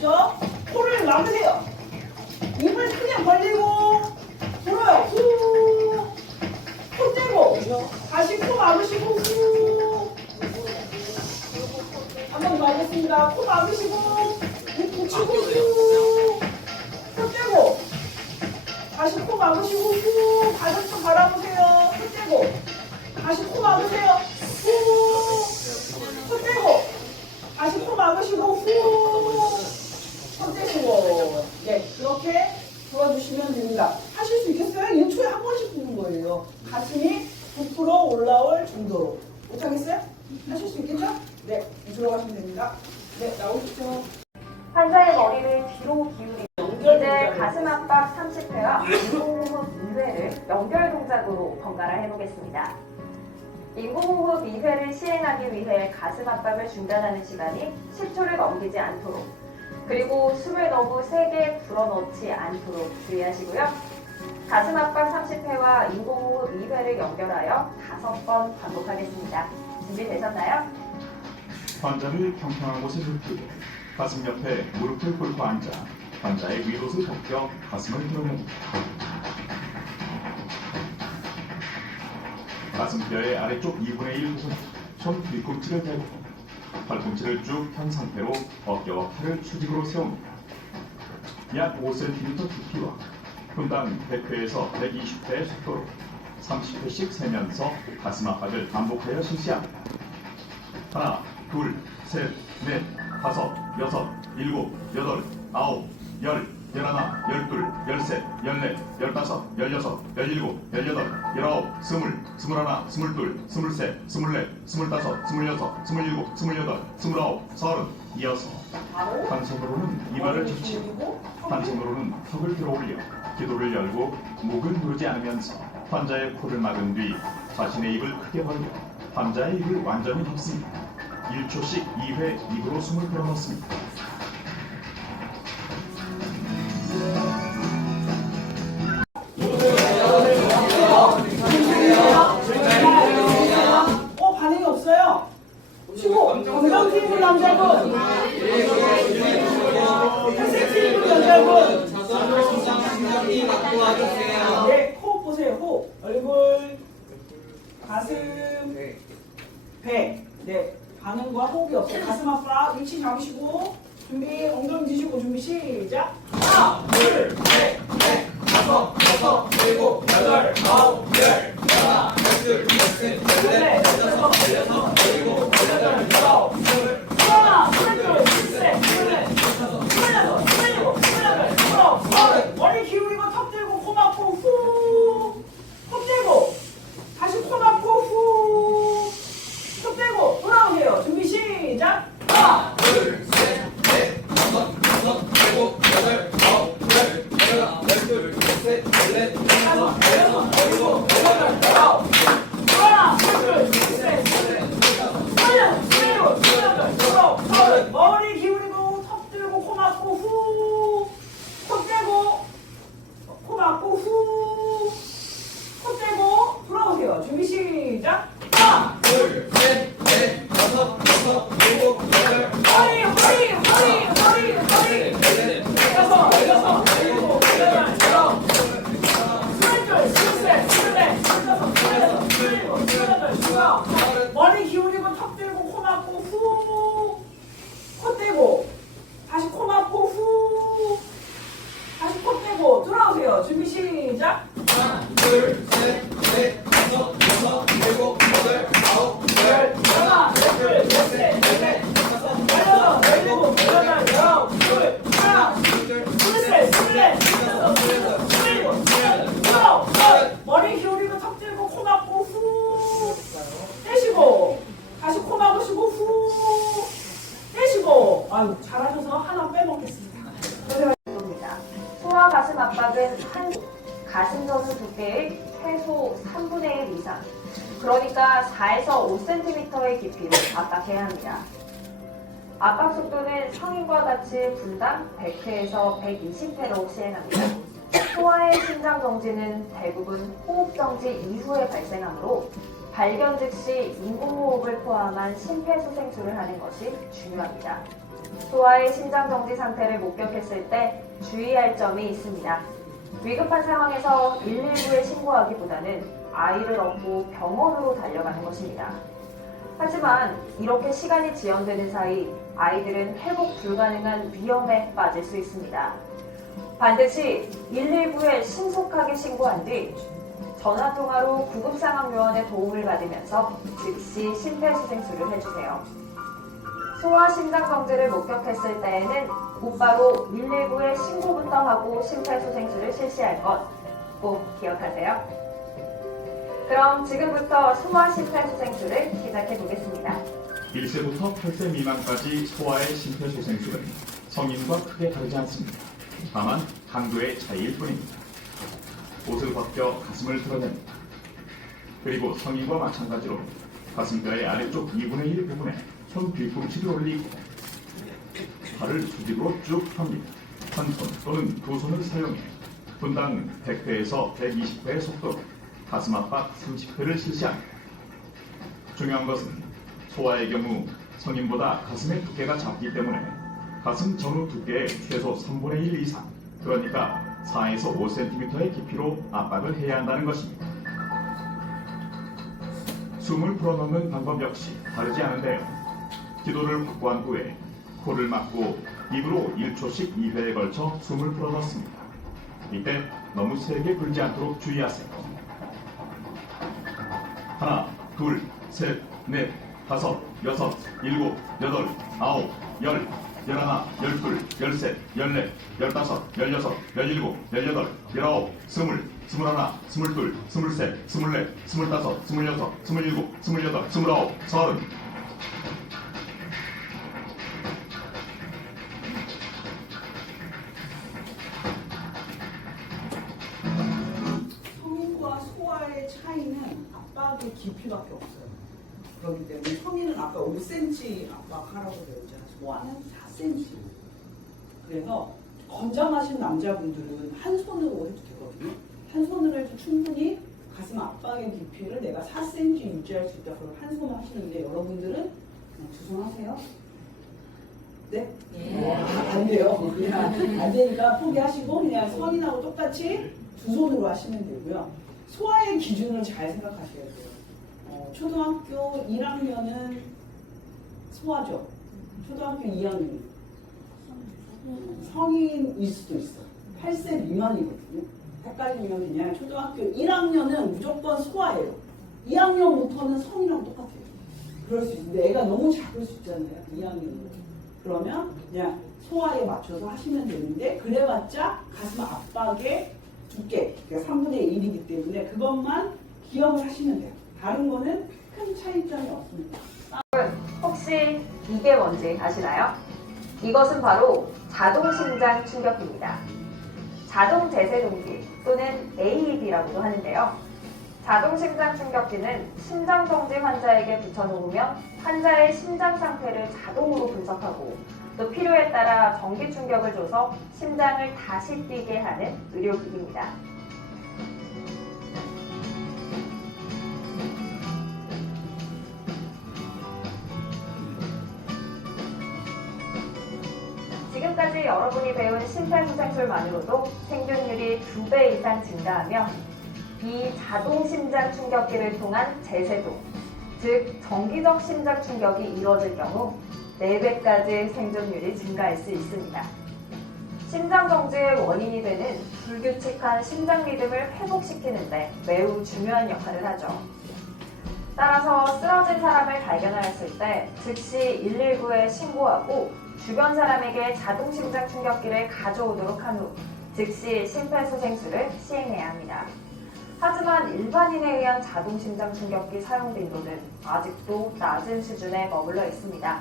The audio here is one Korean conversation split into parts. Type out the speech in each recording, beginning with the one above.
저 코를 막으세요. 입을 그냥 벌리고 불어요. 후. 코 떼고 다시 코 막으시고 후. 한 번 더 하겠습니다. 코 막으시고 입 붙이고 후. 코 떼고 다시 코 막으시고 후. 가슴 좀 바라보세요. 코 떼고 다시 코 막으세요. 후. 코 떼고 다시 코 막으시고 후. 코 떼시고 네 이렇게 도와주시면 됩니다. 하실 수 있겠어요? 1초에 한 번씩 부는 거예요. 가슴이 부풀어 올라올 정도로. 못하겠어요? 하실 수 있겠죠? 네, 이쪽으로 가시면 됩니다. 네, 나오시죠. 환자의 머리를 뒤로 기울이고 이제 가슴 압박 30회와 인공호흡 2회를 연결 동작으로 번갈아 해보겠습니다. 인공호흡 2회를 시행하기 위해 가슴 압박을 중단하는 시간이 10초를 넘기지 않도록 그리고 숨을 너무 세게 불어넣지 않도록 주의하시고요. 가슴 압박 30회와 인공호흡 2회를 연결하여 5번 반복하겠습니다. 준비되셨나요? 환자를 평평한 곳에 눕히고 가슴 옆에 무릎을 꿇고 앉아 환자의 위옷을 벗겨 가슴을 드러냅니다. 가슴뼈의 아래쪽 2분의 1 부분 손 뒤꿈치를 대고 팔꿈치를 쭉 편 상태로 어깨와 팔을 수직으로 세웁니다. 약 5cm 두피와 분당 100회에서 120회의 속도로 30회씩 세면서 가슴 압박을 반복하여 실시합니다. 하나, 둘, 셋, 넷, 다섯, 여섯, 일곱, 여덟, 아홉, 열, 열하나, 열둘, 열셋, 열넷, 열다섯, 열여섯, 열일곱, 열여덟, 열아홉, 스물, 스물하나, 스물둘, 스물셋, 스물넷, 스물다섯, 스물여섯, 스물일곱, 스물여덟, 스물아홉, 서른, 이어서 한 손으로는 이발을 젖히고 한 손으로는 턱을 들어올려 기도를 열고 목을 누르지 않으면서 환자의 코를 막은 뒤 자신의 입을 크게 벌려 환자의 입을 완전히 덮습니다. 1초씩 2회 입으로 숨을 불어넣습니다. 반응이 없어요. 치고 검정티 입은 남자분 회색티 입은 여자분 네, 코 보세요. 호 얼굴 가슴 배 네, 반응과 호흡이 없어요. 가슴 압박 위치 잡으시고 준비 엉덩이 뒤시고 준비 시작. 하나 둘 셋 넷 다섯 여섯 일곱 여덟 아홉 열 하나 둘 셋 넷 다섯 여섯 일곱 여덟 아홉 열 하나 둘 셋 넷 다섯 여섯 일곱 여덟 아홉 열 머리 기울이고 턱 들고 코 막고 후 턱 대고 다시 코 막고 후 턱 대고 돌아오세요. 준비 시작. 하나 둘 셋 넷 다섯 여섯 일곱 여덟 아홉 열 하나 둘 셋 넷 다섯 여섯 일곱 여덟 아홉 하나 둘 셋 넷 다섯 여섯 일곱 여덟 아홉 열 머리 기울이고 턱 들고 코 막고 후 턱 대고 코 막고 후 코 대고 돌아오세요. 준비 시작. 하나 둘 셋 넷 다섯 여섯 일곱 여덟 허리 허리 허리 허리 허리 다섯 여섯 일곱 여덟 아홉 스물둘 스물셋 스물넷 스물다섯 스물여섯 스물일곱 스물여덟 스물아홉 머리 기울이고 턱 들고 코 막고 후 코 떼고 다시 코 막고 후 다시 코 떼고 돌아오세요. 준비 시작. 하나 둘 셋 넷 다섯 여섯 일곱 여덟 아홉 열 하나 둘 셋 넷 다섯 여섯 일곱 여덟 아홉 열 하나 둘셋 스물넷 스물다섯 스물여섯 스물일곱 스물여덟 스물아홉 머리 기울이고 턱 들고 코 막고 후 떼시고 다시 코 막으시고 후 떼시고 아유 잘하셔서 하나 빼먹겠습니다. 입니다. 소아 가슴 압박은 한 가슴 전후 두께의 최소 3분의 1 이상, 그러니까 4에서 5cm의 깊이로 압박해야 합니다. 압박 속도는 성인과 같이 분당 100회에서 120회로 시행합니다. 소아의 심장 정지는 대부분 호흡 정지 이후에 발생하므로 발견 즉시 인공호흡을 포함한 심폐소생술을 하는 것이 중요합니다. 소아의 심장정지 상태를 목격했을 때 주의할 점이 있습니다. 위급한 상황에서 119에 신고하기보다는 아이를 업고 병원으로 달려가는 것입니다. 하지만 이렇게 시간이 지연되는 사이 아이들은 회복 불가능한 위험에 빠질 수 있습니다. 반드시 119에 신속하게 신고한 뒤 전화통화로 구급상황요원의 도움을 받으면서 즉시 심폐소생술을 해주세요. 소아 심장정지를 목격했을 때에는 곧바로 119에 신고부터 하고 심폐소생술을 실시할 것 꼭 기억하세요. 그럼 지금부터 소아 심폐소생술을 시작해 보겠습니다. 1세부터 8세 미만까지 소아의 심폐소생술은 성인과 크게 다르지 않습니다. 다만 강도의 차이일 뿐입니다. 옷을 벗겨 가슴을 드러냅니다. 그리고 성인과 마찬가지로 가슴뼈의 아래쪽 2분의 1 부분에 손 뒤꿈치를 올리고 팔을 수직으로 쭉 펴니다. 한 손 또는 두 손을 사용해 분당 100회에서 120회의 속도로 가슴 압박 30회를 실시합니다. 중요한 것은 소아의 경우 성인보다 가슴의 두께가 작기 때문에 가슴 전후 두께의 최소 3분의 1 이상, 그러니까 4에서 5cm의 깊이로 압박을 해야 한다는 것입니다. 숨을 불어넣는 방법 역시 다르지 않은데요. 기도를 확보한 후에 코를 막고 입으로 1초씩 2회에 걸쳐 숨을 불어넣습니다. 이때 너무 세게 불지 않도록 주의하세요. 하나, 둘, 셋, 넷, 다섯, 여섯, 일곱, 여덟, 아홉, 열, 열하나, 열둘, 열셋, 열넷, 열다섯, 열여섯, 열일곱, 열여덟, 열아홉, 스물, 스물하나, 스물둘, 스물셋, 스물넷, 스물다섯, 스물여섯, 스물일곱, 스물여덟, 스물아홉, 서른. 성인과 소아의 차이는 압박의 깊이밖에 없어요. 그렇기 때문에 성인은 아까 5cm 압박하라고 되어 있잖아요. 소아는 4cm. 그래서 건장하신 남자분들은 한 손으로 해도 되거든요. 한 손으로 해도 충분히 가슴 압박의 깊이를 내가 4cm 유지할 수 있다. 그럼 한 손을 하시는데 여러분들은 그냥 두 손 하세요. 네? 안 돼요. 그냥 안 되니까 포기하시고 그냥 성인하고 똑같이 두 손으로 하시면 되고요. 소아의 기준을 잘 생각하셔야 돼요. 초등학교 1학년은 소아죠. 초등학교 2학년 성인일 수도 있어. 8세 미만이거든요. 헷갈리면 그냥 초등학교 1학년은 무조건 소아예요. 2학년부터는 성이랑 똑같아요. 그럴 수 있는데 애가 너무 작을 수 있잖아요. 2학년은. 그러면 그냥 소아에 맞춰서 하시면 되는데 그래봤자 가슴 압박의 두께, 그러니까 3분의 1이기 때문에 그것만 기억을 하시면 돼요. 다른 거는 큰 차이점이 없습니다. 혹시 이게 뭔지 아시나요? 이것은 바로 자동심장 충격기입니다. 자동제세동기 또는 AED라고도 하는데요. 자동심장 충격기는 심장정지 환자에게 붙여놓으면 환자의 심장 상태를 자동으로 분석하고 또 필요에 따라 전기 충격을 줘서 심장을 다시 뛰게 하는 의료기기입니다. 지금까지 여러분이 배운 심폐소생술만으로도 생존율이 2배 이상 증가하며 이 자동심장 충격기를 통한 제세동, 즉 정기적 심장 충격이 이루어질 경우 4배까지 생존율이 증가할 수 있습니다. 심장정지의 원인이 되는 불규칙한 심장 리듬을 회복시키는 데 매우 중요한 역할을 하죠. 따라서 쓰러진 사람을 발견하였을 때 즉시 119에 신고하고 주변 사람에게 자동심장 충격기를 가져오도록 한 후 즉시 심폐소생술을 시행해야 합니다. 하지만 일반인에 의한 자동심장 충격기 사용 빈도는 아직도 낮은 수준에 머물러 있습니다.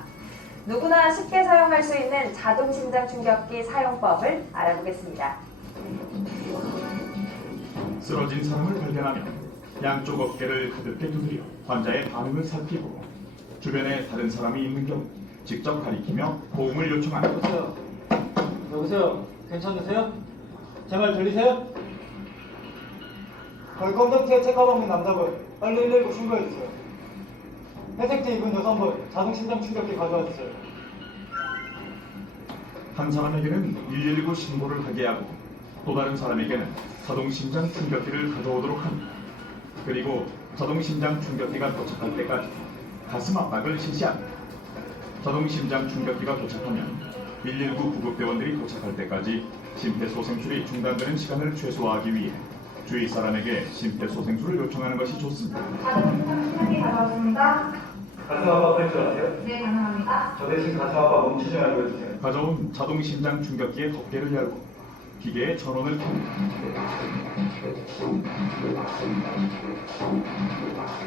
누구나 쉽게 사용할 수 있는 자동심장 충격기 사용법을 알아보겠습니다. 쓰러진 사람을 발견하면 양쪽 어깨를 가볍게 두드려 환자의 반응을 살피고 주변에 다른 사람이 있는 경우 직접 가리키며 도움을 요청합니다. 여보세요? 괜찮으세요? 제 말 들리세요? 거기 검정티에 체크하고 있는 남자분 빨리 119 신고해주세요. 회색티 입은 여성분 자동 심장 충격기 가져와 주세요. 한 사람에게는 119 신고를 하게 하고 또 다른 사람에게는 자동심장 충격기를 가져오도록 합니다. 그리고 자동심장 충격기가 도착할 때까지 가슴 압박을 실시합니다. 자동심장 충격기가 도착하면 119 구급대원들이 도착할 때까지 심폐소생술이 중단되는 시간을 최소화하기 위해 주위 사람에게 심폐소생술을 요청하는 것이 좋습니다. 충격기 가져왔습니다. 가슴 압박 할줄 아세요? 네, 가능합니다. 저 대신 가슴 압박 멈추지 말고 해주세요. 가져온 자동심장 충격기의 덮개를 열고 기계의 전원을 켭니다.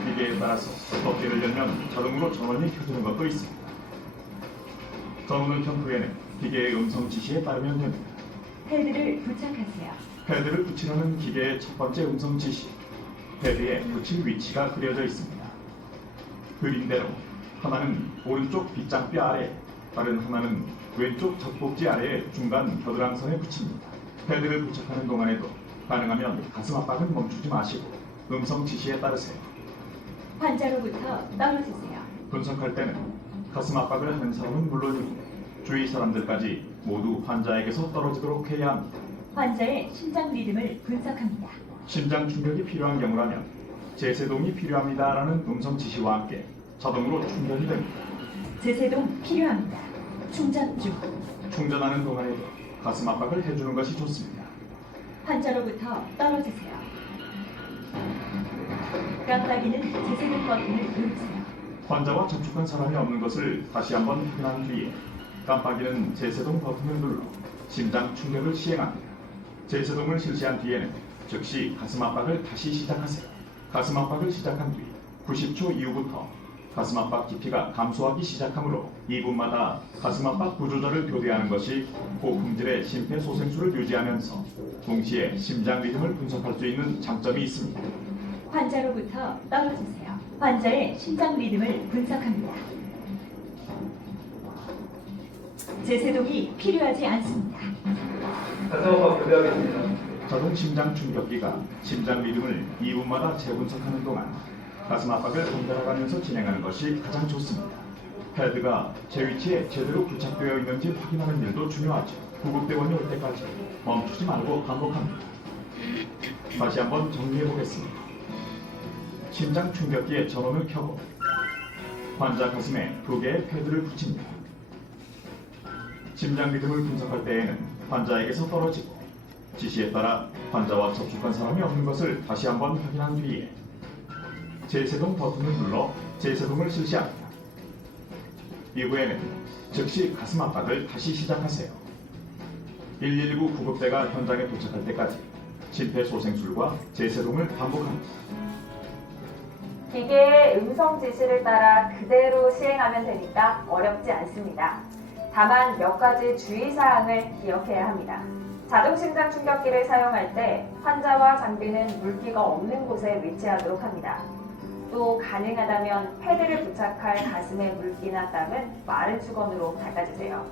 기계에 따라서 덮개를 열면 자동으로 전원이 켜지는 것도 있습니다. 전원을 켠 후에는 기계의 음성 지시에 따르면 됩니다. 패드를 부착하세요. 패드를 붙이려는 기계의 첫 번째 음성 지시. 패드에 붙일 위치가 그려져 있습니다. 그림대로 하나는 오른쪽 빗장뼈 아래, 다른 하나는 왼쪽 젖꼭지 아래의 중간 겨드랑선에 붙입니다. 패드를 부착하는 동안에도 가능하면 가슴 압박은 멈추지 마시고 음성 지시에 따르세요. 환자로부터 떨어지세요. 분석할 때는 가슴 압박을 하는 사람은 물론이고 주위 사람들까지 모두 환자에게서 떨어지도록 해야 합니다. 환자의 심장 리듬을 분석합니다. 심장 충격이 필요한 경우라면 제세동이 필요합니다라는 음성 지시와 함께 자동으로 충전이 됩니다. 제세동 필요합니다. 충전 중. 충전하는 동안에도 가슴 압박을 해주는 것이 좋습니다. 환자로부터 떨어지세요. 깜빡이는 제세동 버튼을 누르세요. 환자와 접촉한 사람이 없는 것을 다시 한번 확인한 뒤에 깜빡이는 제세동 버튼을 눌러 심장 충격을 시행합니다. 제세동을 실시한 뒤에는 즉시 가슴 압박을 다시 시작하세요. 가슴 압박을 시작한 뒤 90초 이후부터 가슴 압박 깊이가 감소하기 시작하므로 2분마다 가슴 압박 구조절을 교대하는 것이 고품질의 심폐소생술을 유지하면서 동시에 심장 리듬을 분석할 수 있는 장점이 있습니다. 환자로부터 떨어지세요. 환자의 심장 리듬을 분석합니다. 제세동이 필요하지 않습니다. 가슴 압박 교대하겠습니다. 자동 심장 충격기가 심장 리듬을 2분마다 재분석하는 동안 가슴 압박을 번갈아가면서 진행하는 것이 가장 좋습니다. 패드가 제 위치에 제대로 부착되어 있는지 확인하는 일도 중요하죠. 구급대원이 올 때까지 멈추지 말고 반복합니다. 다시 한번 정리해 보겠습니다. 심장 충격기의 전원을 켜고 환자 가슴에 2개의 패드를 붙입니다. 심장 리듬을 분석할 때에는 환자에게서 떨어지고 지시에 따라 환자와 접촉한 사람이 없는 것을 다시 한번 확인한 뒤에 제세동 버튼을 눌러 제세동을 실시합니다. 이후에는 즉시 가슴 압박을 다시 시작하세요. 119 구급대가 현장에 도착할 때까지 심폐소생술과 제세동을 반복합니다. 기계의 음성 지시를 따라 그대로 시행하면 되니까 어렵지 않습니다. 다만 몇 가지 주의사항을 기억해야 합니다. 자동심장 충격기를 사용할 때 환자와 장비는 물기가 없는 곳에 위치하도록 합니다. 또 가능하다면 패드를 부착할 가슴의 물기나 땀은 마른 수건으로 닦아주세요.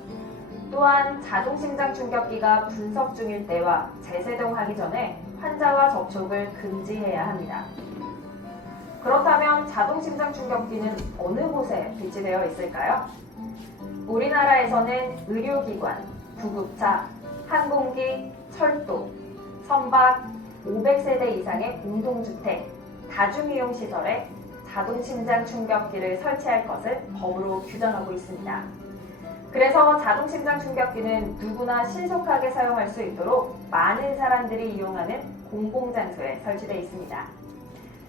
또한 자동심장 충격기가 분석 중일 때와 재세동하기 전에 환자와 접촉을 금지해야 합니다. 그렇다면 자동심장 충격기는 어느 곳에 비치되어 있을까요? 우리나라에서는 의료기관, 구급차, 항공기, 철도, 선박, 500세대 이상의 공동주택, 다중이용시설에 자동심장 충격기를 설치할 것을 법으로 규정하고 있습니다. 그래서 자동심장 충격기는 누구나 신속하게 사용할 수 있도록 많은 사람들이 이용하는 공공장소에 설치되어 있습니다.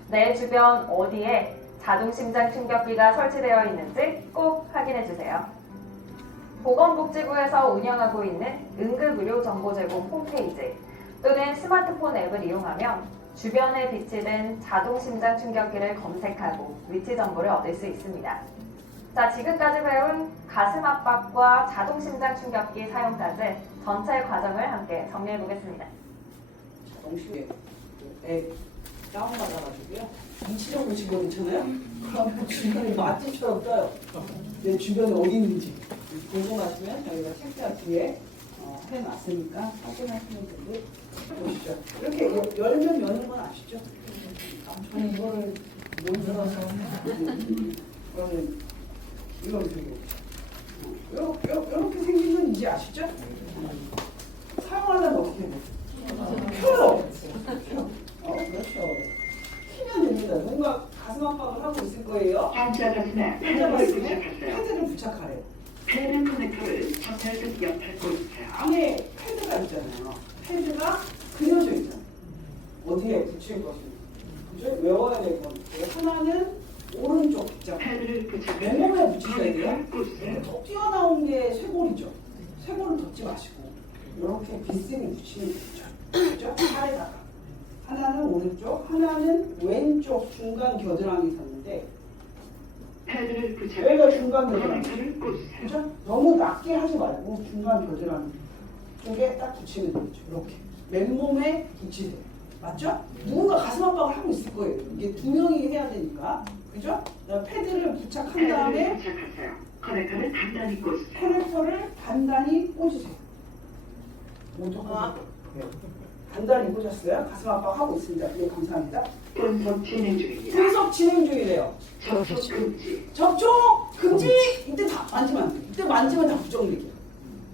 내 주변 어디에 자동심장 충격기가 설치되어 있는지 꼭 확인해 주세요. 보건복지부에서 운영하고 있는 응급의료정보제공 홈페이지 또는 스마트폰 앱을 이용하면 주변에 비치된 자동심장 충격기를 검색하고 위치 정보를 얻을 수 있습니다. 자, 지금까지 배운 가슴 압박과 자동심장 충격기 사용까지 전체 과정을 함께 정리해 보겠습니다. 자동심에 앱 다운받아가지고요. 위치정보 지금 괜찮아요? 그러면 주변에 마트처럼 떠요. 내 주변에 어디 있는지 궁금하시면 저희가 책자 뒤에 해놨으니까 확인하시면 되고 보시죠. 이렇게 열면 여는 건 아시죠? 저는 이거를 못 들어서 그러면 이건 되고 이렇게 생기면 이제 아시죠? 사용하려면 어떻게 해요? 펴요. 그렇죠. 피면 됩니다. 뭔가 가슴 압박을 하고 있을 거예요. 환자 가슴에 환자 패드를 가슴에 부착하세요. 패드를 부착하래요. 패드 커넥터를 전달급 옆에 꽂으세요. 안에 패드가 있잖아요. 패드가 그려져 있잖아요. 어디에 붙일 것인지. 그죠? 외워야 될 건데 하나는 오른쪽 빗장. 패드를 부착하세요. 맨몸에 붙이셔야 돼요. 커넥터를 꽂으세요. 이렇게 톡 튀어나온 게 쇄골이죠. 쇄골을 덮지 마시고 이렇게 빗슬이 붙이면 되죠. 그죠? 팔에다가. 하나는 오른쪽, 하나는 왼쪽 중간 겨드랑이 섰는데 패드를 여기가 부착하세요. 중간 겨드랑이. 커넥터를 꽂으세요. 그죠? 너무 낮게 하지 말고 중간 겨드랑이 쪽에 딱 붙이면 되죠. 이렇게 맨몸에 붙이세요. 맞죠? 누군가 가슴 압박을 하고 있을 거예요. 이게 두 명이 해야 되니까. 그죠? 패드를 부착한 패드를 다음에 부착하세요. 커넥터를 단단히 꽂으세요. 커넥터를 단단히 꽂으세요. 네. 단단히 꽂았어요. 가슴 압박하고 있습니다. 네, 감사합니다. 분석 진행 중입니다. 분석 진행 중이래요. 접촉 금지. 접촉 금지! 이때 다 만지면 안 돼요. 이때 만지면 다 부정맥이에요.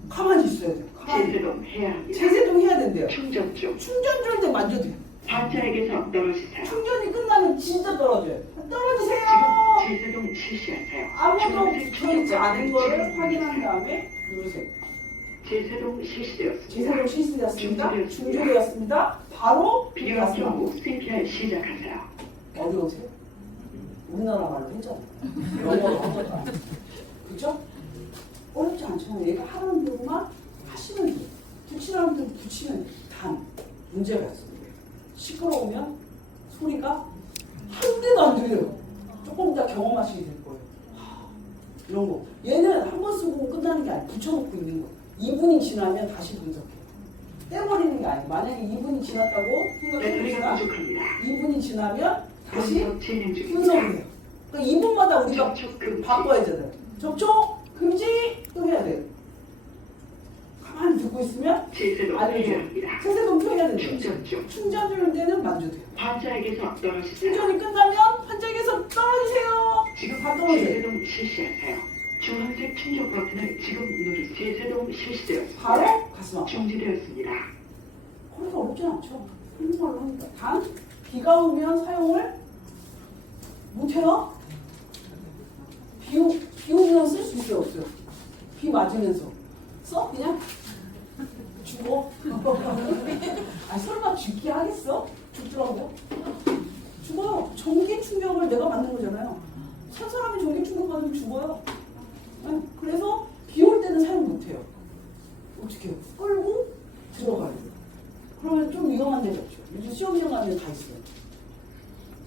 가만히 있어야 돼요. 가만히. 제세동 해야 합니다. 재세동 해야 된대요. 충전 중. 충전 중일 때 만져도 돼요. 환자에게서 떨어지세요. 충전이 끝나면 진짜 떨어져요. 떨어지세요! 지금 제세동 실시하세요. 아무도 주황색 들어있지 않은 거를 충전기를 확인한 누르세요. 다음에 누르세요. 제세동 실시되었습니다. 재세동 실시되었습니다. 중지되었습니다. 중지되었습니다. 바로 필요한 가슴 경우 CPR 시작하세요. 어디 오세요? 우리나라 말로 했잖아요. 영어로 한 것도 아니고. 그죠? 어렵지 않잖아요. 얘가 하라는 대로만 하시면 돼요. 붙이라는 대로 붙이면 돼요. 단, 문제가 있어요. 시끄러우면 소리가 한 대도 안 들려요. 조금 이따 경험하시게 될 거예요. 이런 거. 얘는 한 번 쓰고 끝나는 게 아니고 붙여놓고 있는 거. 2분이 지나면 다시 분석해요. 떼버리는 게 아니에요. 만약에 2분이 지났다고 배터리가 생각해봅시다. 부족합니다. 2분이 지나면 다시 분석 진행 중입니다. 분석을 해요. 그러니까 2분마다 우리가 접촉 금지. 바꿔야 되잖아요. 접촉 금지 또 해야 돼요. 가만히 듣고 있으면 제세동 해야 알려줘요. 합니다. 세세동 켜야 된대요. 충전 중. 충전 중일 때는 만져도 돼요. 환자에게서 떨어지세요. 충전이 끝나면 환자에게서 떨어지세요. 지금 다 떨어져요. 제세동 실시하세요. 주황색 충족 버튼을 지금 누르세요. 제세동 실시되었습니다. 바로 가슴 아파. 중지되었습니다. 그렇게 어렵진 않죠. 하는 걸로 하니까. 단 비가 오면 사용을 못해요. 비 오면 쓸 수 있어요, 없어요? 비 맞으면서 써? 그냥 죽어. 아 설마 죽게 하겠어? 죽더라고요. 죽어요. 전기 충격을 내가 받는 거잖아요. 산 사람이 전기 충격 받으면 죽어요. 네, 그래서 비 올 때는 사용 못해요. 어떻게 해요? 끌고 들어가야 돼요. 그러면 좀 위험한 데가 없죠. 요즘 수영장 가면 다 있어요.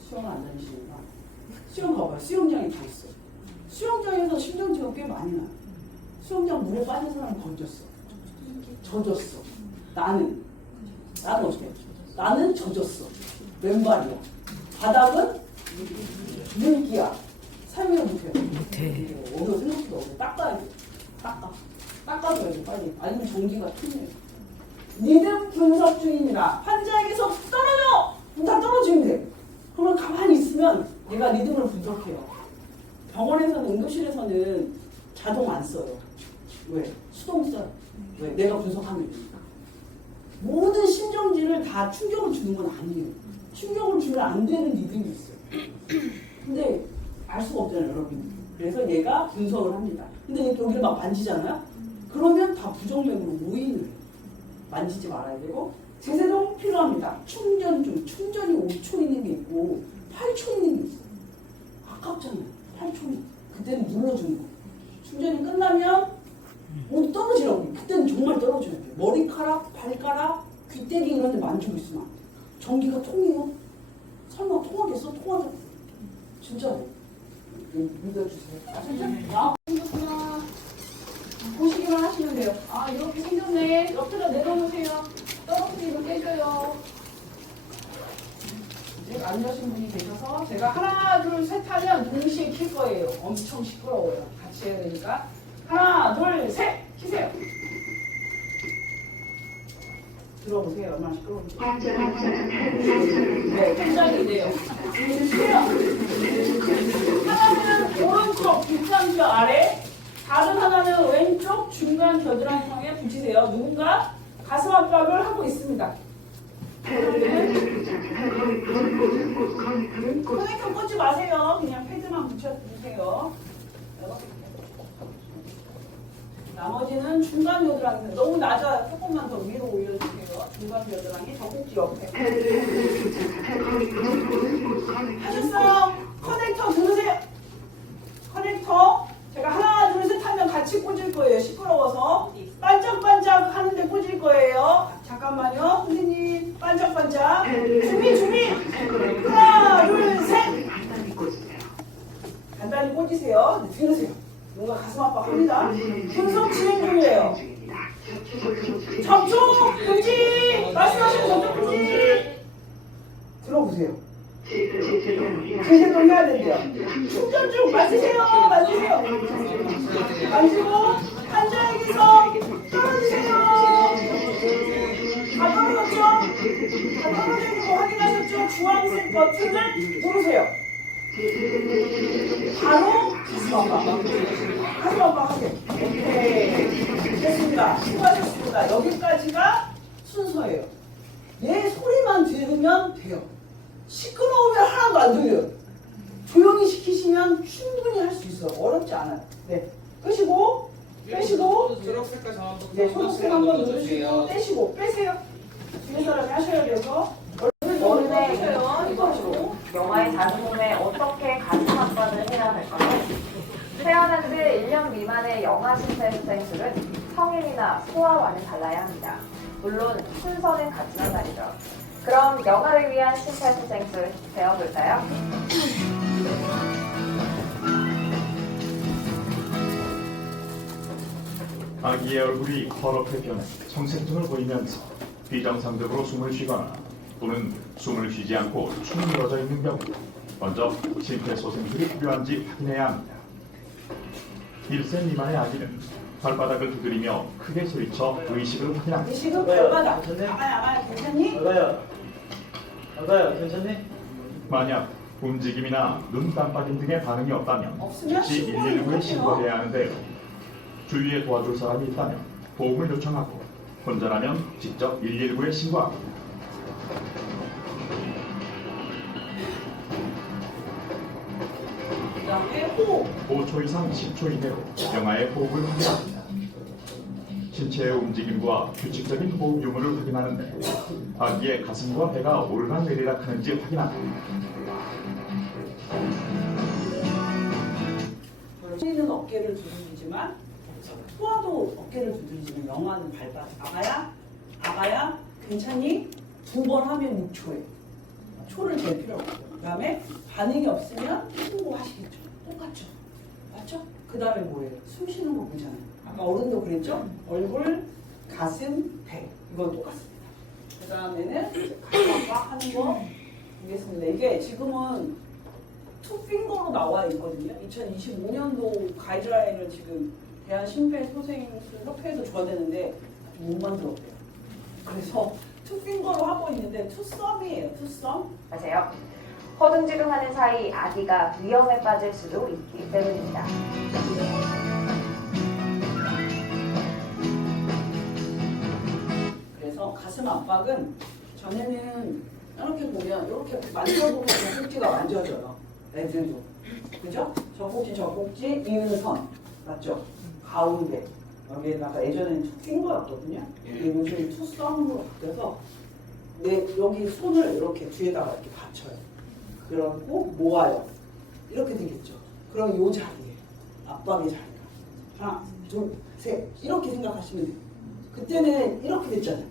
수영을 안 다니시는가? 수영 가봐요. 수영장에 다 있어요. 수영장에서 심정지가 꽤 많이 나요. 수영장 물에 빠진 사람 건졌어. 젖었어. 나는 어떻게 해? 나는 젖었어. 왼발이야. 바닥은 물기야. 사용을 못해요. 어려워. 생각보다 어려워. 닦아야 돼. 닦아줘야 돼. 빨리. 아니면 전기가 튕겨요. 리듬 분석 중입니다. 환자에게서 떨어져! 다 떨어지면 돼. 그러면 가만히 있으면 얘가 리듬을 분석해요. 병원에서는, 응급실에서는 자동 안 써요. 왜? 수동 써요. 왜? 내가 분석하면 되니까. 모든 심정지를 다 충격을 주는 건 아니에요. 충격을 주면 안 되는 리듬이 있어요. 근데 알 수가 없잖아요, 여러분. 그래서 얘가 분석을 합니다. 근데 여기를 막 만지잖아요? 그러면 다 부정맥으로 오인을 해요. 만지지 말아야 되고. 제세동 필요합니다. 충전 중. 충전이 5초 있는 게 있고 8초 있는 게 있어요. 아깝잖아요. 8초는. 그때는 눌러주는 거. 충전이 끝나면 어디 떨어지라고. 그때는 정말 떨어져야 돼요. 머리카락, 발가락, 귀때기 이런 데 만지고 있으면 안 돼요. 전기가 통해요? 설마 통하겠어? 통하죠. 진짜로. 믿어주세요. 아, 진짜? 아, 생겼구나. 보시기만 하시면 돼요. 아, 이렇게 생겼네. 옆에다 내려놓으세요. 떨어뜨리면 깨져요. 이제 안 여신 분이 계셔서 제가 하나, 둘, 셋 하면 동시에 킬 거예요. 엄청 시끄러워요. 같이 해야 되니까. 하나, 둘, 셋! 키세요. 들어보세요. 얼마나 시끄러운지. 네. 굉장히네요. 하나는 오른쪽 뒷상주 아래, 다른 하나는 왼쪽 중간 겨드랑이에 붙이세요. 누군가 가슴 압박을 하고 있습니다. 커넥터 꽂지 마세요. 그냥 패드만 붙여주세요. 나머지는 중간 겨드랑이 너무 낮아요. 조금만 더 위로 올려주세요. 중간 겨드랑이 젖꼭지 옆에. 하셨어요? 커넥터 들으세요. 커넥터 제가 하나 둘 셋 하면 같이 꽂을 거예요. 시끄러워서 반짝반짝 하는데 꽂을 거예요. 잠깐만요. 선생님 반짝반짝 준비 하나 둘 셋 간단히 꽂으세요. 네, 들으세요. 뭔가 가슴 압박합니다. 분석 진행 중이에요. 접촉 금지! 말씀하시는 접촉 금지! 들어보세요. 제세동 해야 된대요. 충전 중 만지세요. 만지고 환자에게서 떨어지세요. 다 떨어졌죠? 다 떨어지는 거 확인하셨죠? 주황색 버튼을 누르세요. 바로 가슴 압박 하세요. 오케이. 됐습니다. 수고하셨습니다. 여기까지가 순서예요. 내 소리만 들으면 돼요. 시끄러우면 하나도 안 들려요. 조용히 시키시면 충분히 할 수 있어요. 어렵지 않아요. 네. 끄시고, 빼시고, 네, 초록색 한번 누르시고, 떼시고, 빼세요. 두 사람이 하셔야 돼서. 어른의 해주세요. 이거 영아의 작은 몸에 어떻게 가슴 압박을 해야 할까요? 태어난 지 1년 미만의 영아 심폐소생술은 성인이나 소아와는 달라야 합니다. 물론 순서는 같지만 말이죠. 그럼 영아를 위한 심폐소생술 배워볼까요? 아기의 얼굴이 허옇게 변해 청색증을 보이면서 비정상적으로 숨을 쉬거나 또는 숨을 쉬지 않고 축 늘어져 있는 경우 먼저 심폐소생술이 필요한지 확인해야 합니다. 1세 미만의 아기는 발바닥을 두드리며 크게 소리쳐 의식을 확인합니다. 의식은 발바닥. 아가야, 괜찮니? 아가야, 괜찮니? 만약 움직임이나 눈 깜빡임 등의 반응이 없다면 없으면 즉시 신고를 119에 해요. 신고해야 하는데요. 주위에 도와줄 사람이 있다면 도움을 요청하고 혼자라면 직접 119에 신고합니다. 그 다음에 호흡. 5초 이상 10초 이내로 영아의 호흡을 확인합니다. 신체의 움직임과 규칙적인 호흡 유무를 확인하는데 아기의 가슴과 배가 오르락 내리락 하는지 확인합니다. 소리는 어깨를 두드리지만 소아도 어깨를 두드리지만 영아는 발바닥. 아가야, 괜찮니? 2번 하면 6초예요. 초를 잴 필요가 없어요. 그 다음에 반응이 없으면 신고하시겠죠. 똑같죠. 맞죠? 그 다음에 뭐예요? 숨 쉬는 거 보잖아요. 아까 어른도 그랬죠? 얼굴, 가슴, 배. 이건 똑같습니다. 그 다음에는 가슴 압박 하는 거 보겠습니다. 이게 지금은 투핑거로 나와 있거든요. 2025년도 가이드라인을 지금 대한심폐소생술 협회에서 줘야 되는데 못 만들었대요. 그래서 투핑거로 하고 있는데 투썸이에요. 투썸. 맞아요. 허둥지둥하는 사이 아기가 위험에 빠질 수도 있기 때문입니다. 그래서 가슴 압박은 전에는 이렇게 보면 이렇게 만져보면 젖꼭지가 만져져요. 애들도. 그죠? 젖꼭지, 이은선. 맞죠? 가운데. 여기에다가 예전에는 투핑거였거든요. 근데 요즘 투썸으로 바뀌어서 여기 손을 이렇게 뒤에다가 이렇게 받쳐요. 그리고 모아요. 이렇게 되겠죠. 그럼 요 자리에 압박의 자리가 하나, 둘, 셋 이렇게 생각하시면 돼요. 그때는 이렇게 됐잖아요.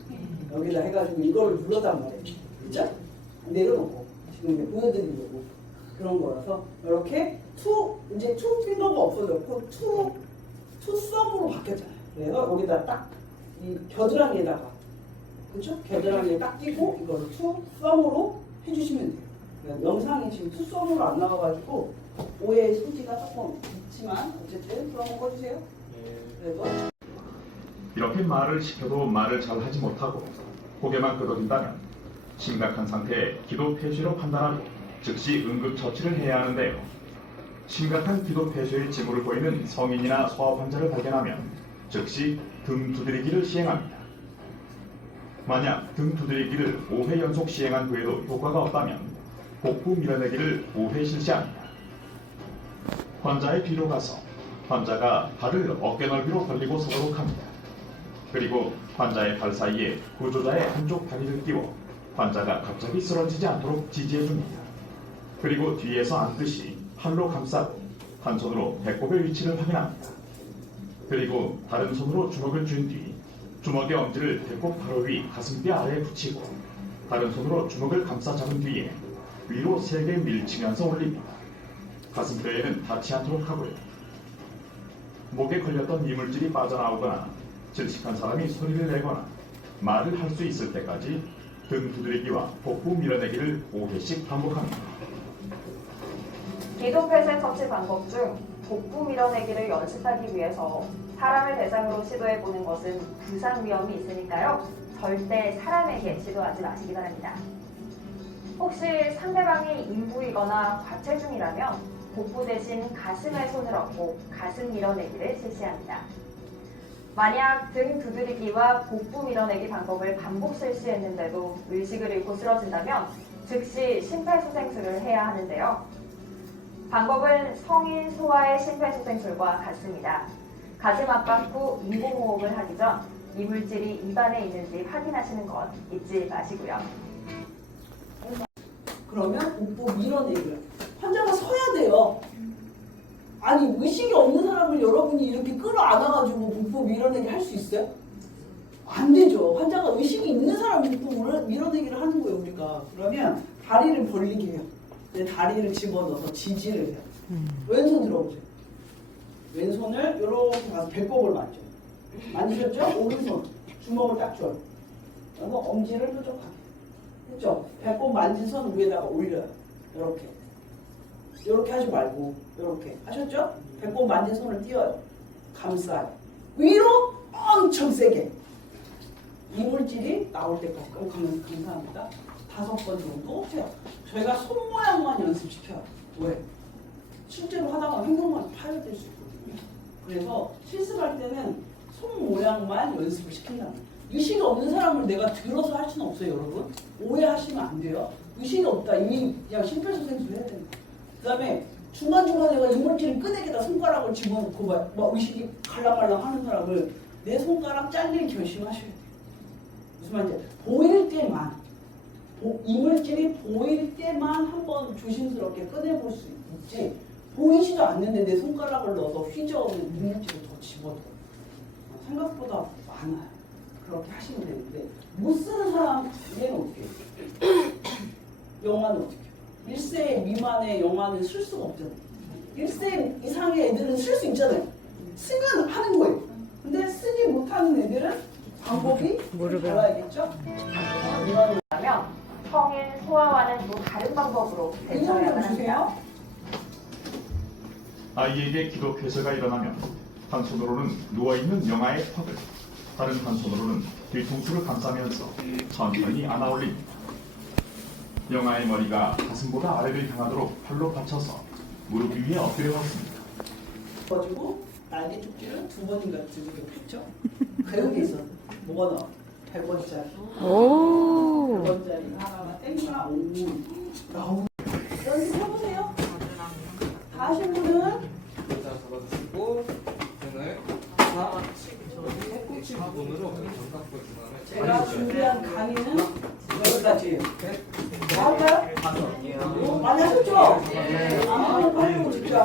여기다 해가지고 이거를 눌러단 말이에요. 그죠? 내려놓고 지금 보여드리려고 그런 거라서 이렇게 이제 투 핑거가 없어졌고 투썸으로 바뀌었잖아요. 그래서 여기다 딱 이 겨드랑이에다가 그렇죠? 겨드랑이에 딱 끼고 이거를 투썸으로 해주시면 돼요. 영상이 지금 투썸으로 안 나와가지고 오해의 소지가 조금 있지만 어쨌든 그런 거 꺼주세요. 그래도 이렇게 말을 시켜도 말을 잘 하지 못하고 고개만 끄덕인다면 심각한 상태의 기도 폐쇄로 판단하고 즉시 응급처치를 해야 하는데요. 심각한 기도 폐쇄의 징후를 보이는 성인이나 소아 환자를 발견하면 즉시 등 두드리기를 시행합니다. 만약 등 두드리기를 5회 연속 시행한 후에도 효과가 없다면 복부 밀어내기를 5회 실시합니다. 환자의 뒤로 가서 환자가 발을 어깨 넓이로 벌리고 서도록 합니다. 그리고 환자의 발 사이에 구조자의 한쪽 다리를 끼워 환자가 갑자기 쓰러지지 않도록 지지해 줍니다. 그리고 뒤에서 앉듯이 팔로 감싸고 한 손으로 배꼽의 위치를 확인합니다. 그리고 다른 손으로 주먹을 쥔 뒤 주먹의 엄지를 배꼽 바로 위 가슴뼈 아래에 붙이고 다른 손으로 주먹을 감싸 잡은 뒤에 위로 세게 밀치면서 올립니다. 가슴뼈에는 닿지 않도록 하고요. 목에 걸렸던 이물질이 빠져나오거나 질식한 사람이 소리를 내거나 말을 할 수 있을 때까지 등 두드리기와 복부 밀어내기를 5회씩 반복합니다. 기도 폐쇄 처치 방법 중 복부 밀어내기를 연습하기 위해서 사람을 대상으로 시도해보는 것은 부상 위험이 있으니까요. 절대 사람에게 시도하지 마시기 바랍니다. 혹시 상대방이 인부이거나 과체중이라면 복부 대신 가슴에 손을 얹고 가슴 밀어내기를 실시합니다. 만약 등 두드리기와 복부 밀어내기 방법을 반복 실시했는데도 의식을 잃고 쓰러진다면 즉시 심폐소생술을 해야 하는데요. 방법은 성인 소아의 심폐소생술과 같습니다. 가슴 압박 후 인공호흡을 하기 전 이물질이 입안에 있는지 확인하시는 것 잊지 마시고요. 그러면 복부 밀어내기를. 환자가 서야 돼요. 아니 의식이 없는 사람을 여러분이 이렇게 끌어안아가지고 복부 밀어내기 할 수 있어요? 안 되죠. 환자가 의식이 있는 사람이 복부 밀어내기를 하는 거예요. 우리가. 그러면 다리를 벌리게 해요. 다리를 집어넣어서 지지를 해요. 왼손 들어보세요. 왼손을 이렇게 가서 배꼽을 만져요. 만지셨죠? 오른손 주먹을 딱 줘요. 그리고 엄지를 뾰족하게. 그렇죠? 배꼽 만진 손 위에다가 올려요. 이렇게. 이렇게 하지 말고 이렇게 하셨죠? 배꼽 만진 손을 띄워요. 감싸요. 위로 엄청 세게. 이물질이 나올 때까지 감사합니다. 5번 정도 해요. 저희가 손 모양만 연습시켜요. 왜? 실제로 하다가 행동만 파열될 수 있거든요. 그래서 실습할 때는 손 모양만 연습을 시킨다는 거예요. 의식이 없는 사람을 내가 들어서 할 수는 없어요, 여러분. 오해하시면 안 돼요. 의식이 없다. 이미 그냥 심폐소생술 해야 됩니다. 그 다음에 중간중간에 내가 이물질을 끄내기다 손가락을 집어넣고 막 의식이 갈랑갈랑 하는 사람을 내 손가락 잘릴 결심하셔야 돼요. 무슨 말인지 보일 때만 이물질이 보일 때만 한번 조심스럽게 꺼내볼 수 있지 보이지도 않는데 내 손가락을 넣어서 휘저으면 이물질을 더 집어넣어요. 생각보다 많아요. 그렇게 하시면 되는데 못 쓰는 사람 얘는 어떻게 해요? 영화는 어떻게 해요? 1세 미만의 영화는 쓸 수가 없잖아요. 1세 이상의 애들은 쓸 수 있잖아요. 쓰면 하는 거예요. 근데 쓰지 못하는 애들은 방법이 달라야겠죠? 그러면 성인 소아와는 또 다른 방법으로 대처해야만 합니다. 아이에게 기도 폐쇄가 일어나면 한 손으로는 누워있는 영아의 턱을 다른 한 손으로는 뒤통수를 감싸면서 천천히 안아 올립니다. 영아의 머리가 가슴보다 아래를 향하도록 팔로 받쳐서 무릎 위에 엎드려 놓습니다. 가지고 날개 쪽지를 2번인가 들고 폈죠? 그런 게 있어. 뭐가 나와? 100원짜리. 오. 100원짜리 하나가 땡가 나오는. 연습해보세요. 다 하신 분은 자, 잡아주시고 등을 다 손으로 견갑골 중앙을 제가 준비한 강의는 여기까지예요. 할까요? 많이 하셨죠? 안 하면 빨리 오십시오.